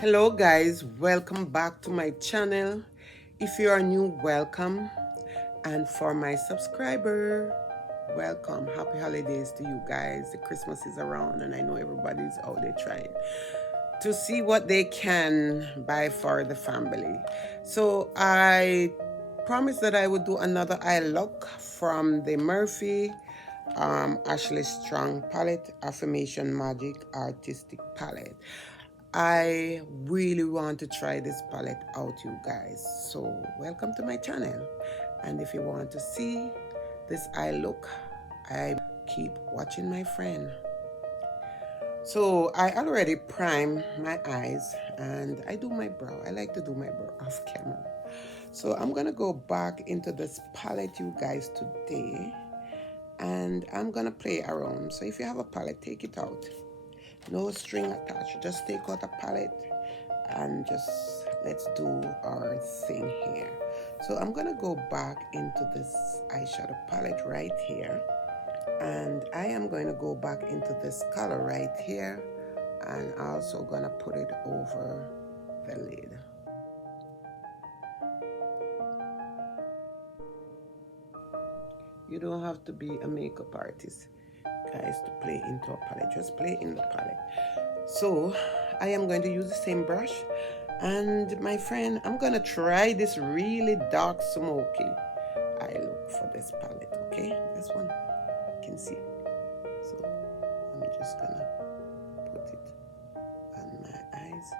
Hello guys, welcome back to my channel. If you are new, welcome, and for my subscriber, welcome. Happy holidays to you guys. The Christmas is around and I know everybody's out there trying to see what they can buy for the family. So I promised that I would do another eye look from the Morphe Ashley Strong palette, Affirmation Magic Artistic Palette. I really want to try this palette out, you guys. So welcome to my channel. And if you want to see this eye look, I keep watching, my friend. So I already primed my eyes and I do my brow. I like to do my brow off camera. So I'm gonna go back into this palette, you guys, today, and I'm gonna play around. So if you have a palette, take it out. No string attached. Just take out a palette and just let's do our thing here. So I'm gonna go back into this eyeshadow palette right here, and I am going to go back into this color right here, and also gonna put it over the lid. You don't have to be a makeup artist, guys, to play into a palette. Just play in the palette. So I am going to use the same brush, and my friend, I'm gonna try this really dark smoky eye look for this palette. Okay, this one you can see. So I'm just gonna put it on my eyes.